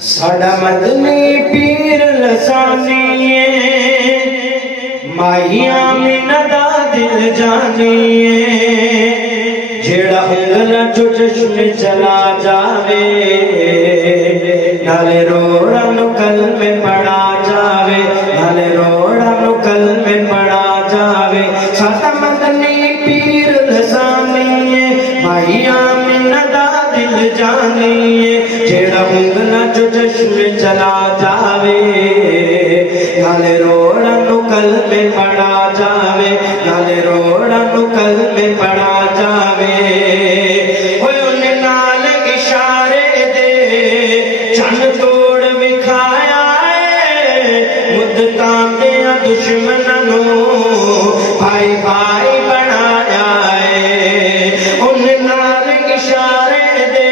ساڈا مدنی پیر لسانیے مائی آمینہ دا دل جانیے جیڑا انگلا جو چشم چلا جاوے نالے روڑا نو کلمے پڑھا جاوے نالے روڑا نو کلمے پڑھا جاوے ساڈا مدنی پیر لسانیے مائی آمینہ دا دل جانیے جیڑا انگلا جو چشم چلا جاوے نالے روڑا نو کلمے پڑھا جاوے نالے روڑا نو کلمے پڑھا جاوے ہوئے انہیں نال اشارے دے چند توڑ وکھایا ہے مدتاں دیا دشمنوں بھائی بھائی بنایا ہے انہیں نال اشارے دے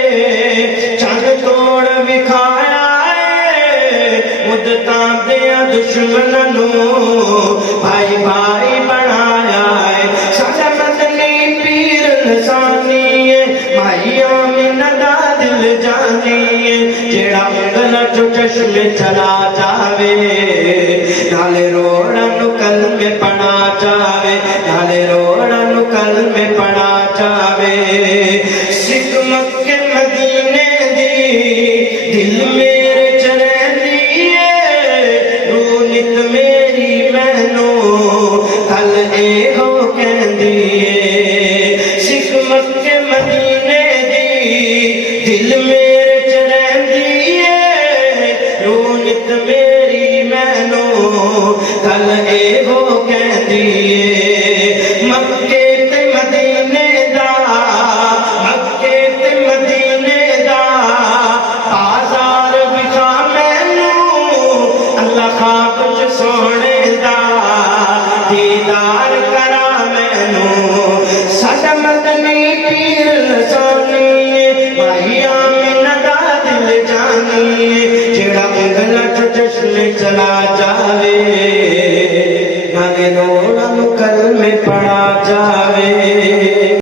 چند توڑ وکھایا ہے مدتاں دیا دشمنوں بھائی بھائی بنایا ہے ساڈا مدنی پیر لسانیے مائی آمینہ دا دل جانیے جیڑا انگلا جو چشم چلا جاوے نالے روڑا نو کلمے پڑھا جاوے نالے روڑا نو کلمے پڑھا جاوے سکھ مکے مدینے دی دل میرے چرہندی ہے روح نت میری مینو کل اے ہو کہندی ہے سکھ مکے مدینے دی دل میرے چرہندی ہے روح نت میری مینو کل اے ہو کہندی ہے مکے تے مدینے دا مکے تے مدینے دا بازار وکھا مینو اللہ خواب چ سونے دا دیدار کرا مینو ساڈا مدنی پیر لسانیے مائی آمینہ دا دل جانیے جیڑا انگلا چ چشم چلا جاوے